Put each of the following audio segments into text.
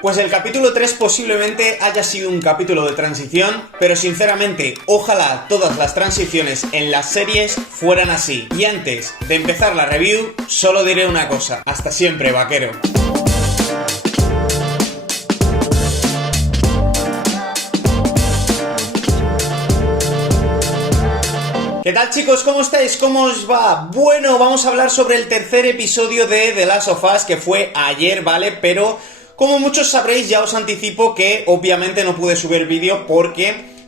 Pues el capítulo 3 posiblemente haya sido un capítulo de transición, pero sinceramente, ojalá todas las transiciones en las series fueran así. Y antes de empezar la review, solo diré una cosa. Hasta siempre, vaquero. ¿Qué tal, chicos? ¿Cómo estáis? ¿Cómo os va? Bueno, vamos a hablar sobre el tercer episodio de The Last of Us, que fue ayer, ¿vale? Pero como muchos sabréis, ya os anticipo que obviamente no pude subir vídeo porque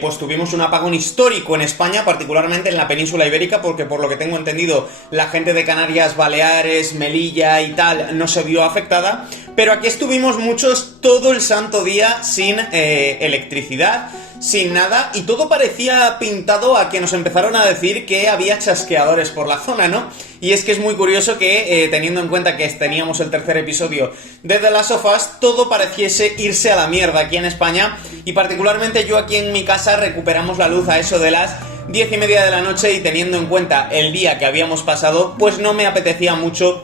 pues tuvimos un apagón histórico en España, particularmente en la península ibérica, porque por lo que tengo entendido la gente de Canarias, Baleares, Melilla y tal no se vio afectada, pero aquí estuvimos muchos todo el santo día sin electricidad, sin nada, y todo parecía pintado a que nos empezaron a decir que había chasqueadores por la zona, ¿no? Y es que es muy curioso que, teniendo en cuenta que teníamos el tercer episodio de The Last of Us, todo pareciese irse a la mierda aquí en España, y particularmente yo aquí en mi casa recuperamos la luz a eso de las 10:30 de la noche, y teniendo en cuenta el día que habíamos pasado, pues no me apetecía mucho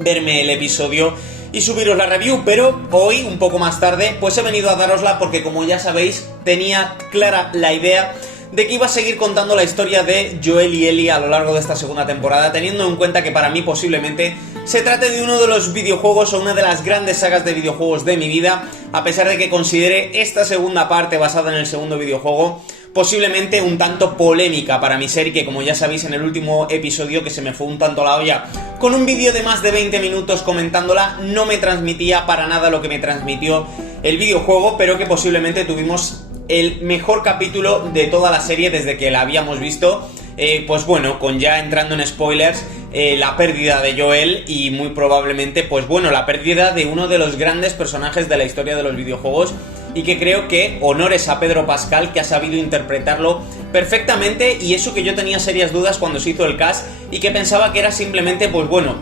verme el episodio y subiros la review, pero hoy, un poco más tarde, pues he venido a darosla porque, como ya sabéis, tenía clara la idea de que iba a seguir contando la historia de Joel y Ellie a lo largo de esta segunda temporada, teniendo en cuenta que para mí posiblemente se trate de uno de los videojuegos o una de las grandes sagas de videojuegos de mi vida, a pesar de que considere esta segunda parte basada en el segundo videojuego posiblemente un tanto polémica para mi serie, que como ya sabéis en el último episodio, que se me fue un tanto la olla con un vídeo de más de 20 minutos comentándola, no me transmitía para nada lo que me transmitió el videojuego, pero que posiblemente tuvimos el mejor capítulo de toda la serie desde que la habíamos visto. Pues bueno, con ya entrando en spoilers, la pérdida de Joel y muy probablemente, pues bueno, la pérdida de uno de los grandes personajes de la historia de los videojuegos, y que creo que honores a Pedro Pascal, que ha sabido interpretarlo perfectamente, y eso que yo tenía serias dudas cuando se hizo el cast y que pensaba que era simplemente, pues bueno,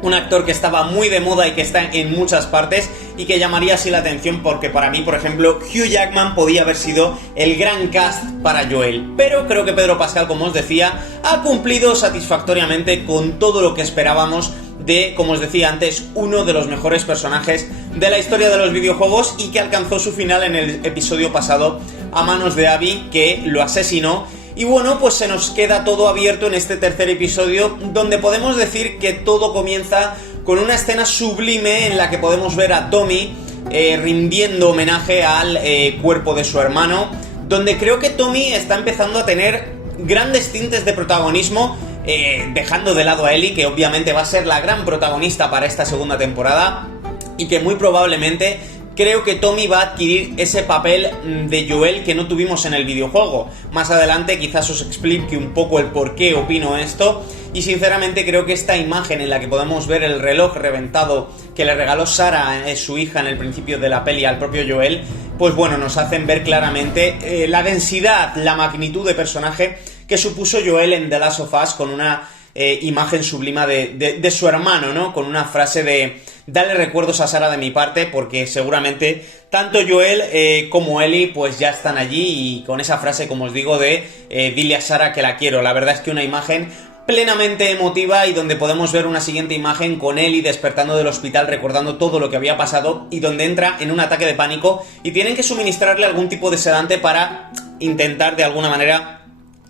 un actor que estaba muy de moda y que está en muchas partes y que llamaría así la atención, porque para mí, por ejemplo, Hugh Jackman podía haber sido el gran cast para Joel. Pero creo que Pedro Pascal, como os decía, ha cumplido satisfactoriamente con todo lo que esperábamos de, como os decía antes, uno de los mejores personajes de la historia de los videojuegos, y que alcanzó su final en el episodio pasado a manos de Abby, que lo asesinó. Y bueno, pues se nos queda todo abierto en este tercer episodio, donde podemos decir que todo comienza con una escena sublime en la que podemos ver a Tommy rindiendo homenaje al cuerpo de su hermano, donde creo que Tommy está empezando a tener grandes tintes de protagonismo, dejando de lado a Ellie, que obviamente va a ser la gran protagonista para esta segunda temporada, y que muy probablemente creo que Tommy va a adquirir ese papel de Joel que no tuvimos en el videojuego. Más adelante quizás os explique un poco el por qué opino esto, y sinceramente creo que esta imagen en la que podemos ver el reloj reventado que le regaló Sarah, su hija, en el principio de la peli al propio Joel, pues bueno, nos hacen ver claramente la densidad, la magnitud de personaje que supuso Joel en The Last of Us, con una imagen sublima de su hermano, ¿no? Con una frase de: dale recuerdos a Sarah de mi parte, porque seguramente tanto Joel como Ellie pues ya están allí, y con esa frase, como os digo, de dile a Sarah que la quiero. La verdad es que una imagen plenamente emotiva, y donde podemos ver una siguiente imagen con Ellie despertando del hospital, recordando todo lo que había pasado, y donde entra en un ataque de pánico y tienen que suministrarle algún tipo de sedante para intentar de alguna manera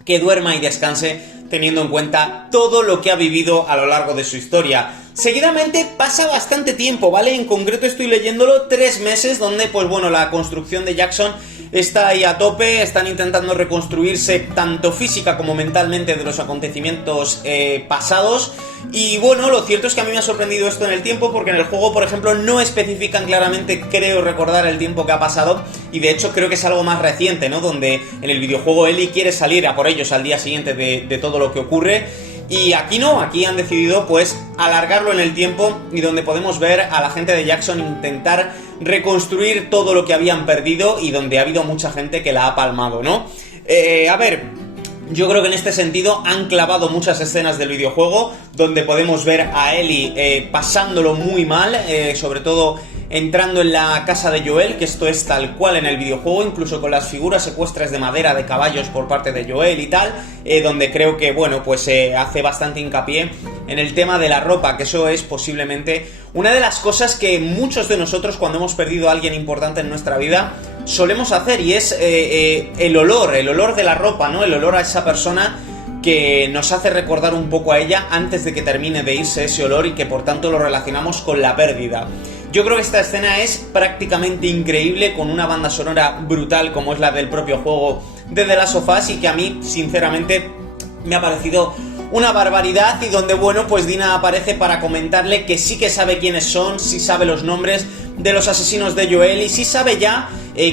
que duerma y descanse, teniendo en cuenta todo lo que ha vivido a lo largo de su historia. Seguidamente pasa bastante tiempo, ¿vale? En concreto estoy leyéndolo 3 meses, donde pues bueno, la construcción de Jackson está ahí a tope, están intentando reconstruirse tanto física como mentalmente de los acontecimientos pasados. Y bueno, lo cierto es que a mí me ha sorprendido esto en el tiempo, porque en el juego, por ejemplo, no especifican claramente, creo recordar, el tiempo que ha pasado, y de hecho creo que es algo más reciente, ¿no? Donde en el videojuego Ellie quiere salir a por ellos al día siguiente de todo lo que ocurre, y aquí no, aquí han decidido pues alargarlo en el tiempo, y donde podemos ver a la gente de Jackson intentar reconstruir todo lo que habían perdido, y donde ha habido mucha gente que la ha palmado, ¿no? A ver, yo creo que en este sentido han clavado muchas escenas del videojuego, donde podemos ver a Ellie pasándolo muy mal, sobre todo entrando en la casa de Joel, que esto es tal cual en el videojuego, incluso con las figuras ecuestres de madera de caballos por parte de Joel y tal, donde creo que, bueno, pues hace bastante hincapié en el tema de la ropa, que eso es posiblemente una de las cosas que muchos de nosotros cuando hemos perdido a alguien importante en nuestra vida solemos hacer, y es el olor de la ropa, ¿no? El olor a esa persona que nos hace recordar un poco a ella antes de que termine de irse ese olor y que por tanto lo relacionamos con la pérdida. Yo creo que esta escena es prácticamente increíble, con una banda sonora brutal como es la del propio juego de The Last of Us, y que a mí sinceramente me ha parecido una barbaridad, y donde, bueno, pues Dina aparece para comentarle que sí que sabe quiénes son, sí sabe los nombres de los asesinos de Joel y sí sabe ya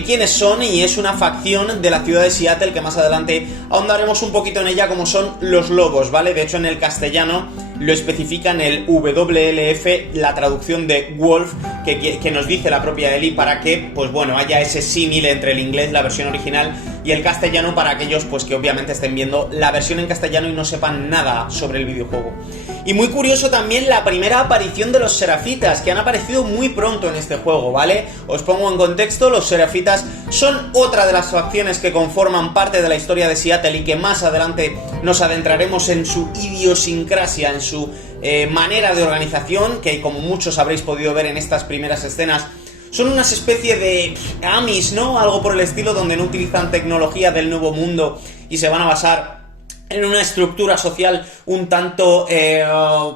quiénes son, y es una facción de la ciudad de Seattle que más adelante ahondaremos un poquito en ella, como son los lobos, ¿vale? De hecho en el castellano lo especifica en el WLF, la traducción de Wolf, que nos dice la propia Ellie, para que, pues bueno, haya ese símil entre el inglés, la versión original, y el castellano, para aquellos pues que obviamente estén viendo la versión en castellano y no sepan nada sobre el videojuego. Y muy curioso también la primera aparición de los Serafitas, que han aparecido muy pronto en este juego, ¿vale? Os pongo en contexto, los Serafitas son otra de las facciones que conforman parte de la historia de Seattle y que más adelante nos adentraremos en su idiosincrasia, en su manera de organización, que como muchos habréis podido ver en estas primeras escenas, son unas especie de Amis, ¿no? Algo por el estilo, donde no utilizan tecnología del nuevo mundo y se van a basar en una estructura social un tanto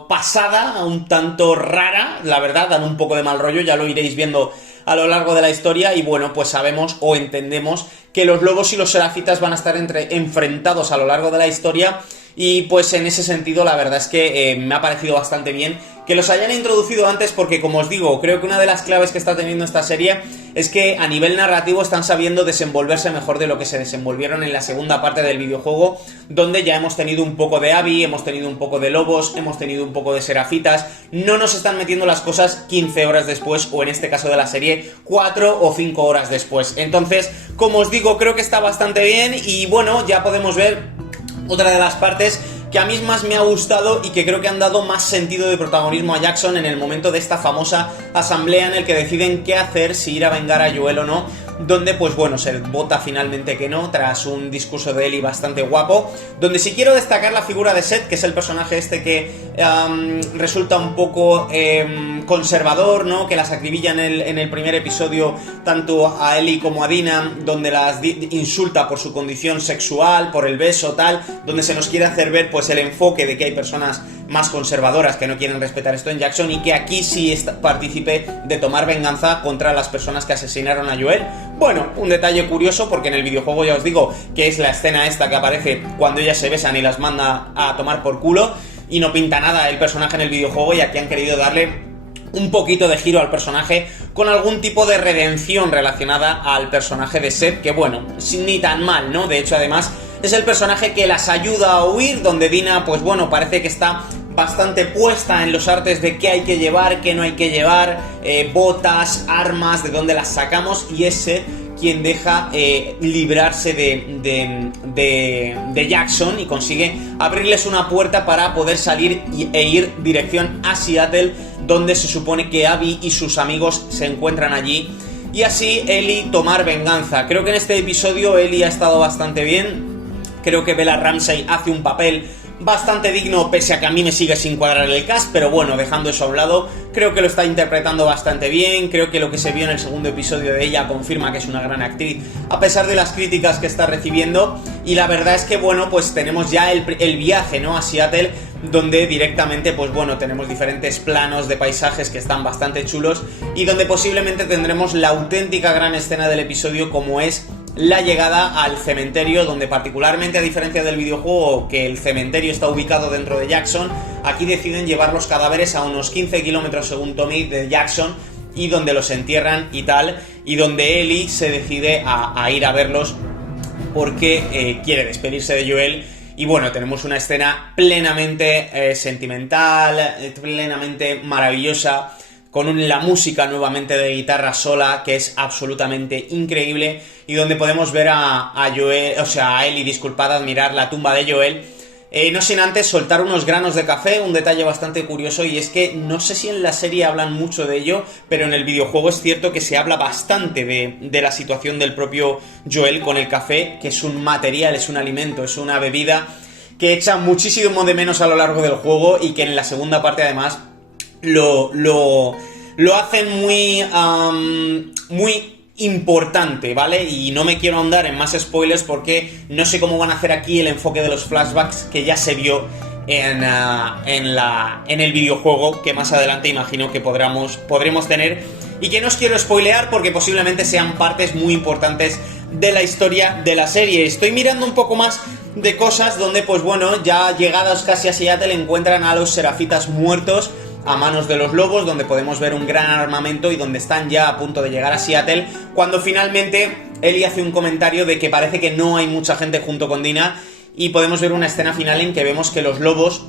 pasada, un tanto rara, la verdad, dan un poco de mal rollo, ya lo iréis viendo a lo largo de la historia. Y bueno, pues sabemos o entendemos que los lobos y los serafitas van a estar enfrentados a lo largo de la historia, y pues en ese sentido la verdad es que me ha parecido bastante bien que los hayan introducido antes, porque como os digo, creo que una de las claves que está teniendo esta serie es que a nivel narrativo están sabiendo desenvolverse mejor de lo que se desenvolvieron en la segunda parte del videojuego, donde ya hemos tenido un poco de Abby, hemos tenido un poco de lobos, hemos tenido un poco de serafitas. No nos están metiendo las cosas 15 horas después, o en este caso de la serie 4 o 5 horas después. Entonces, como os digo, creo que está bastante bien, y bueno, ya podemos ver otra de las partes que a mí más me ha gustado y que creo que han dado más sentido de protagonismo a Jackson en el momento de esta famosa asamblea en el que deciden qué hacer, si ir a vengar a Joel o no, donde pues bueno, se vota finalmente que no, tras un discurso de Ellie bastante guapo, donde sí quiero destacar la figura de Seth, que es el personaje este que resulta un poco conservador, ¿no? Que las acribilla en el primer episodio tanto a Ellie como a Dina, donde las insulta por su condición sexual, por el beso, tal, donde se nos quiere hacer ver pues el enfoque de que hay personas más conservadoras que no quieren respetar esto en Jackson, y que aquí sí participe de tomar venganza contra las personas que asesinaron a Joel. Bueno, un detalle curioso, porque en el videojuego ya os digo que es la escena esta que aparece cuando ellas se besan y las manda a tomar por culo, y no pinta nada el personaje en el videojuego, y aquí han querido darle un poquito de giro al personaje con algún tipo de redención relacionada al personaje de Seth, que bueno, ni tan mal, ¿no? De hecho, además, es el personaje que las ayuda a huir, donde Dina, pues bueno, parece que está bastante puesta en los artes de qué hay que llevar, qué no hay que llevar, botas, armas, de dónde las sacamos, y ese quien deja librarse de Jackson y consigue abrirles una puerta para poder salir e ir dirección a Seattle, donde se supone que Abby y sus amigos se encuentran allí, y así Ellie tomar venganza. Creo que en este episodio Ellie ha estado bastante bien. Creo que Bella Ramsey hace un papel bastante digno, pese a que a mí me sigue sin cuadrar el cast, pero bueno, dejando eso a un lado, creo que lo está interpretando bastante bien. Creo que lo que se vio en el segundo episodio de ella confirma que es una gran actriz, a pesar de las críticas que está recibiendo, y la verdad es que bueno, pues tenemos ya el viaje, ¿no?, a Seattle, donde directamente, pues bueno, tenemos diferentes planos de paisajes que están bastante chulos, y donde posiblemente tendremos la auténtica gran escena del episodio, como es la llegada al cementerio, donde particularmente, a diferencia del videojuego, que el cementerio está ubicado dentro de Jackson, aquí deciden llevar los cadáveres a unos 15 kilómetros, según Tommy, de Jackson, y donde los entierran y tal, y donde Ellie se decide a ir a verlos porque quiere despedirse de Joel. Y bueno, tenemos una escena plenamente sentimental, plenamente maravillosa, con la música nuevamente de guitarra sola, que es absolutamente increíble, y donde podemos ver a Ellie, disculpad, admirar la tumba de Joel, no sin antes soltar unos granos de café. Un detalle bastante curioso, y es que no sé si en la serie hablan mucho de ello, pero en el videojuego es cierto que se habla bastante de la situación del propio Joel con el café, que es un material, es un alimento, es una bebida que echa muchísimo de menos a lo largo del juego y que en la segunda parte además lo hacen muy importante, ¿vale? Y no me quiero ahondar en más spoilers porque no sé cómo van a hacer aquí el enfoque de los flashbacks que ya se vio en el videojuego, que más adelante imagino que podremos tener, y que no os quiero spoilear porque posiblemente sean partes muy importantes de la historia de la serie. Estoy mirando un poco más de cosas donde, pues bueno, ya llegados casi a Seattle encuentran a los serafitas muertos a manos de los lobos, donde podemos ver un gran armamento y donde están ya a punto de llegar a Seattle, cuando finalmente Ellie hace un comentario de que parece que no hay mucha gente junto con Dina, y podemos ver una escena final en que vemos que los lobos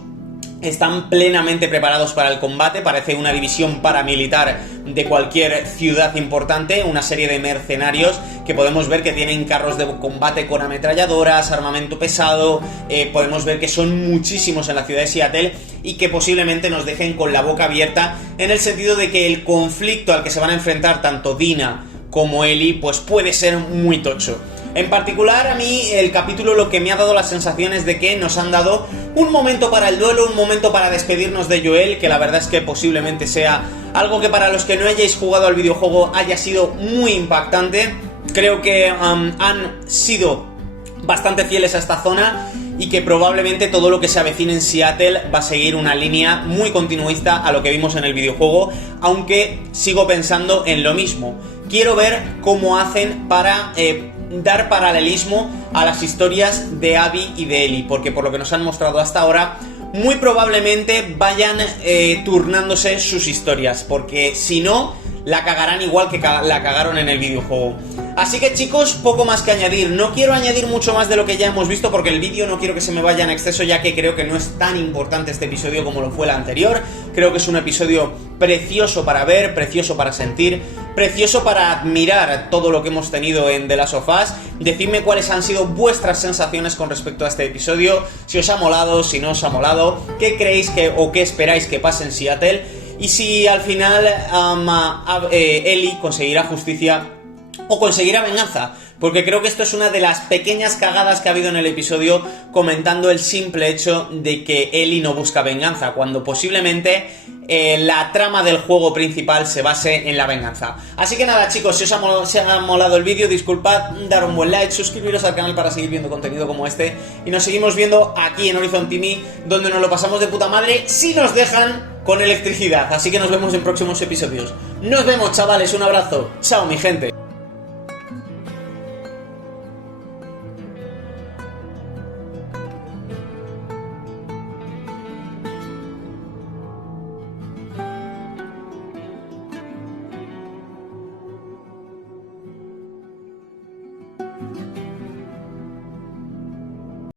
están plenamente preparados para el combate. Parece una división paramilitar de cualquier ciudad importante, una serie de mercenarios que podemos ver que tienen carros de combate con ametralladoras, armamento pesado. Podemos ver que son muchísimos en la ciudad de Seattle y que posiblemente nos dejen con la boca abierta, en el sentido de que el conflicto al que se van a enfrentar tanto Dina como Ellie pues puede ser muy tocho. En particular, a mí el capítulo lo que me ha dado la sensación es de que nos han dado un momento para el duelo, un momento para despedirnos de Joel, que la verdad es que posiblemente sea algo que para los que no hayáis jugado al videojuego haya sido muy impactante. Creo que han sido bastante fieles a esta zona y que probablemente todo lo que se avecine en Seattle va a seguir una línea muy continuista a lo que vimos en el videojuego, aunque sigo pensando en lo mismo. Quiero ver cómo hacen para dar paralelismo a las historias de Abby y de Ellie, porque por lo que nos han mostrado hasta ahora, muy probablemente vayan turnándose sus historias, porque si no, la cagarán igual que la cagaron en el videojuego. Así que chicos, poco más que añadir. No quiero añadir mucho más de lo que ya hemos visto porque el vídeo no quiero que se me vaya en exceso, ya que creo que no es tan importante este episodio como lo fue el anterior. Creo que es un episodio precioso para ver, precioso para sentir, precioso para admirar todo lo que hemos tenido en The Last of Us. Decidme cuáles han sido vuestras sensaciones con respecto a este episodio, si os ha molado, si no os ha molado, qué creéis o qué esperáis que pase en Seattle, y si al final Ellie conseguirá justicia o conseguirá venganza, porque creo que esto es una de las pequeñas cagadas que ha habido en el episodio, comentando el simple hecho de que Ellie no busca venganza, cuando posiblemente la trama del juego principal se base en la venganza. Así que nada chicos, si os ha molado el vídeo, disculpad, dar un buen like, suscribiros al canal para seguir viendo contenido como este, y nos seguimos viendo aquí en Horizon TV, donde nos lo pasamos de puta madre si nos dejan con electricidad. Así que nos vemos en próximos episodios. Nos vemos chavales, un abrazo, chao mi gente.